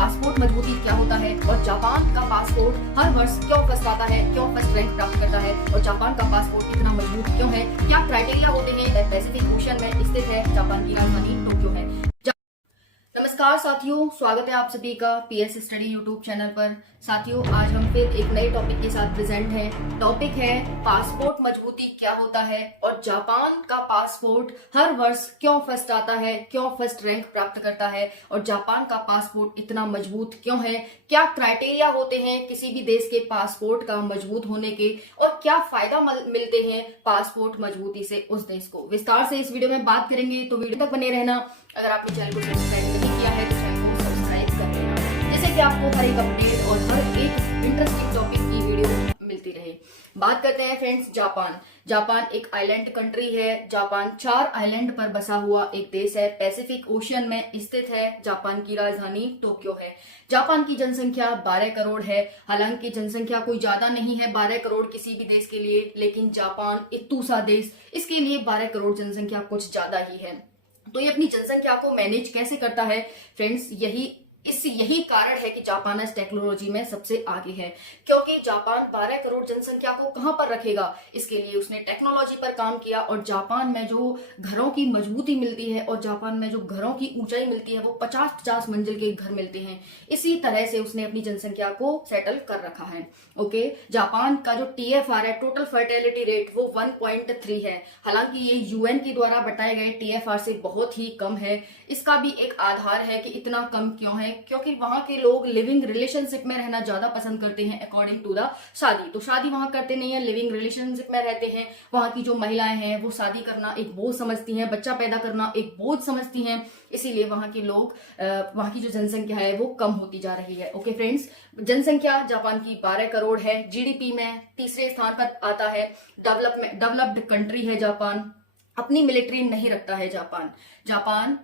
Passport मजबूती क्या होता है और जापान का पासपोर्ट हर वर्ष क्यों फर्स्ट आता है, क्यों फर्स्ट रैंक प्राप्त करता है और जापान का पासपोर्ट इतना मजबूत क्यों है, क्या क्राइटेरिया होते हैं। पैसिफिक ओशन में स्थित है, जापान की राजधानी टोक्यो है। नमस्कार साथियों, स्वागत है आप सभी का पीएस स्टडी यूट्यूब चैनल पर। साथियों, आज हम फिर एक नए टॉपिक के साथ प्रेजेंट हैं। टॉपिक है पासपोर्ट मजबूती क्या होता है और जापान का पासपोर्ट हर वर्ष क्यों फर्स्ट आता है, क्यों फर्स्ट रैंक प्राप्त करता है और जापान का पासपोर्ट इतना मजबूत क्यों है, क्या क्राइटेरिया होते हैं किसी भी देश के पासपोर्ट का मजबूत होने के और क्या फायदा मिलते हैं पासपोर्ट मजबूती से उस देश को। विस्तार से इस वीडियो में बात करेंगे, तो वीडियो तक बने रहना। अगर आपने चैनल को सब्सक्राइब नहीं किया है तो चैनल को सब्सक्राइब कर लेना, जिससे कि आपको हर एक अपडेट और हर एक इंटरेस्टिंग टॉपिक की वीडियो मिलती रहे। बात करते हैं फ्रेंड्स, जापान एक आइलैंड कंट्री है। जापान 4 आइलैंड पर बसा हुआ एक देश है, पैसिफिक ओशियन में स्थित है। जापान की राजधानी टोक्यो है। जापान की जनसंख्या 12 करोड़ है। हालांकि जनसंख्या कोई ज्यादा नहीं है 12 करोड़ किसी भी देश के लिए, लेकिन जापान इतना सा देश, इसके लिए 12 करोड़ जनसंख्या कुछ ज्यादा ही है। तो ये अपनी जनसंख्या को मैनेज कैसे करता है फ्रेंड्स, यही कारण है कि जापान इस टेक्नोलॉजी में सबसे आगे है। क्योंकि जापान 12 करोड़ जनसंख्या को कहां पर रखेगा, इसके लिए उसने टेक्नोलॉजी पर काम किया। और जापान में जो घरों की मजबूती मिलती है और जापान में जो घरों की ऊंचाई मिलती है वो 50-50 मंजिल के घर मिलते हैं। इसी तरह से उसने अपनी जनसंख्या को सेटल कर रखा है। ओके, जापान का जो TFR है, टोटल फर्टिलिटी रेट, वो 1.3 है। हालांकि ये यूएन के द्वारा बताए गए TFR से बहुत ही कम है। इसका भी एक आधार है कि इतना कम क्यों है, क्योंकि वहां के लोग लिविंग रिलेशनशिप में रहना ज्यादा पसंद करते हैं अकॉर्डिंग टू द शादी। तो शादी वहां करते नहीं है, लिविंग रिलेशनशिप में रहते हैं। वहां की जो महिलाएं हैं वो शादी करना एक बोझ समझती हैं, बच्चा पैदा करना एक बोझ समझती हैं। इसीलिए वहां के लोग, वहां की जो जनसंख्या है वो कम होती जा रही है। ओके फ्रेंड्स, जनसंख्या जापान की 12 करोड़ है। जीडीपी में तीसरे स्थान पर आता है। डेवलप्ड कंट्री है जापान। अपनी मिलिट्री नहीं रखता है जापान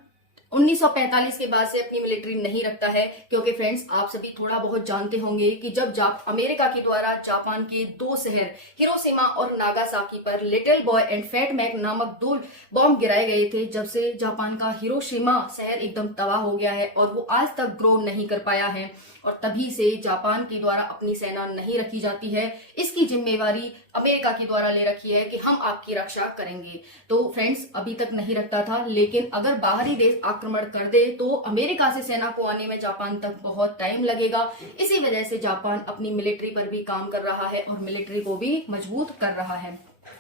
1945 के बाद से अपनी मिलिट्री नहीं रखता है। क्योंकि फ्रेंड्स, आप सभी थोड़ा बहुत जानते होंगे कि जब अमेरिका के द्वारा जापान के 2 शहर हिरोशिमा और नागासाकी पर little boy and fat man नामक 2 बॉम्ब गिराए गए थे, जब से जापान का हिरोशिमा शहर एकदम तबाह हो गया है और वो आज तक ग्रो नहीं कर पाया है। और तभी से जापान के द्वारा अपनी सेना नहीं रखी जाती है। इसकी जिम्मेवारी अमेरिका के द्वारा ले रखी है कि हम आपकी रक्षा करेंगे। तो फ्रेंड्स, अभी तक नहीं रखता था, लेकिन अगर बाहरी देश आक्रमण कर दे तो अमेरिका से सेना को आने में जापान तक बहुत टाइम लगेगा। इसी वजह से जापान अपनी मिलिट्री पर भी काम कर रहा है और मिलिट्री को भी मजबूत कर रहा है।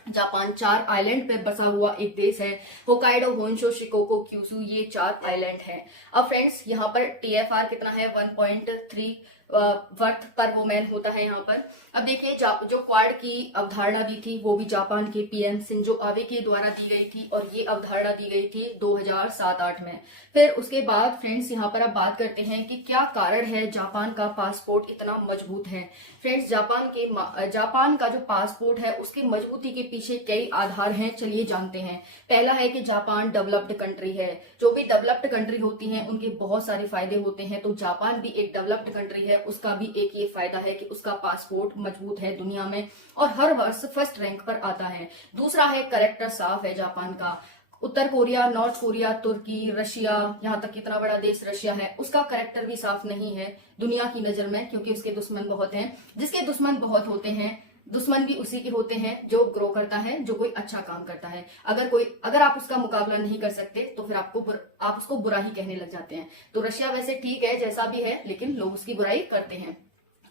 जापान 4 आइलैंड पर बसा हुआ एक देश है। होकाइडो, होन्शो, शिकोको, क्यूशू, ये 4 आइलैंड हैं। अब फ्रेंड्स, यहाँ पर TFR कितना है, 1.3 वर्थ पर वुमेन होता है यहाँ पर। अब देखिए, जो क्वाड की अवधारणा दी थी वो भी जापान के PM शिंजो आबे के द्वारा दी गई थी और ये अवधारणा दी गई थी 2007-8 में। फिर उसके बाद फ्रेंड्स, यहाँ पर अब बात करते हैं कि क्या कारण है जापान का पासपोर्ट इतना मजबूत है। फ्रेंड्स, जापान का जो पासपोर्ट है उसकी मजबूती के पीछे कई आधार हैं, चलिए जानते हैं। पहला है कि जापान डेवलप्ड कंट्री है। जो भी डेवलप्ड कंट्री होती हैं उनके बहुत सारे फायदे होते हैं, तो जापान भी एक डेवलप्ड कंट्री है। उसका भी एक ये फायदा है कि उसका पासपोर्ट मजबूत है दुनिया में और हर वर्ष फर्स्ट रैंक पर आता है। दूसरा है कैरेक्टर साफ है जापान का। उत्तर कोरिया, नॉर्थ कोरिया, तुर्की, रशिया, यहाँ तक कितना बड़ा देश रशिया है, उसका कैरेक्टर भी साफ नहीं है दुनिया की नजर में, क्योंकि उसके दुश्मन बहुत हैं। जिसके दुश्मन बहुत होते हैं, दुश्मन भी उसी के होते हैं जो ग्रो करता है, जो कोई अच्छा काम करता है। अगर आप उसका मुकाबला नहीं कर सकते तो फिर आप उसको बुरा ही कहने लग जाते हैं। तो रशिया वैसे ठीक है जैसा भी है, लेकिन लोग उसकी बुराई करते हैं।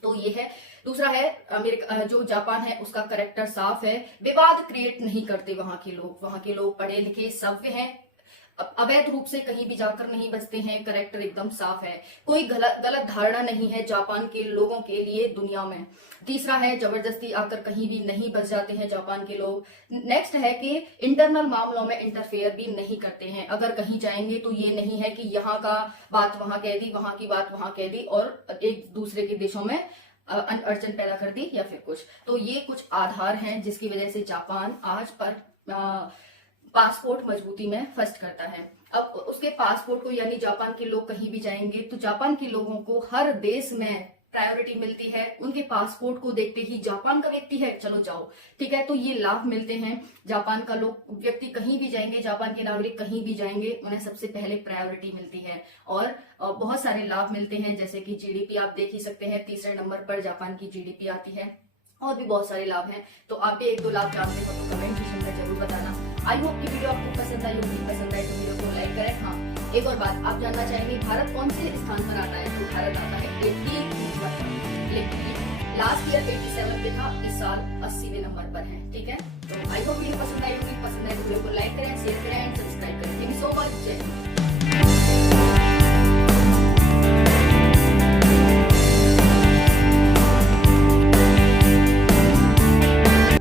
तो ये है। दूसरा है अमेरिका, जो जापान है उसका कैरेक्टर साफ है, विवाद क्रिएट नहीं करते वहां के लोग पढ़े लिखे सभ्य हैं, अवैध रूप से कहीं भी जाकर नहीं बसते हैं, कैरेक्टर एकदम साफ है, कोई गलत धारणा नहीं है जापान के लोगों के लिए दुनिया में। तीसरा है जबरदस्ती आकर कहीं भी नहीं बस जाते हैं जापान के लोग। नेक्स्ट है कि इंटरनल मामलों में इंटरफेयर भी नहीं करते हैं। अगर कहीं जाएंगे तो ये नहीं है कि यहाँ का बात वहां कह दी, वहां की बात वहां कह दी और एक दूसरे के देशों में अड़चन पैदा कर दी या फिर कुछ। तो ये कुछ आधार हैं जिसकी वजह से जापान आज पर पासपोर्ट मजबूती में फर्स्ट करता है। अब उसके पासपोर्ट को, यानी जापान के लोग कहीं भी जाएंगे तो जापान के लोगों को हर देश में प्रायोरिटी मिलती है, उनके पासपोर्ट को देखते ही जापान का व्यक्ति है चलो जाओ, ठीक है। तो ये लाभ मिलते हैं। जापान का लोग व्यक्ति कहीं भी जाएंगे, जापान के नागरिक कहीं भी जाएंगे, उन्हें सबसे पहले प्रायोरिटी मिलती है। और बहुत सारे लाभ मिलते हैं, जैसे कि जीडीपी आप देख ही सकते हैं, तीसरे नंबर पर जापान की जीडीपी आती है। और भी बहुत सारे लाभ हैं। तो आप भी एक दो लाभ जानते हो तो कमेंट सेक्शन में जरूर बताना। आई होप की वीडियो आपको पसंद आई होगी। पसंद आए तो वीडियो को लाइक करें। हाँ, एक और बात, आप जानना चाहेंगे भारत कौन से स्थान पर आता है? तो भारत आता है 80 पर, लेकिन लास्ट ईयर 87 पे था, इस साल 80वें नंबर पर है, ठीक है। तो आई होप वीडियो पसंद आई होगी। पसंद आए तो वीडियो को लाइक करें, शेयर करें एंड सब्सक्राइब करें। Thank you so much. जय हिंद।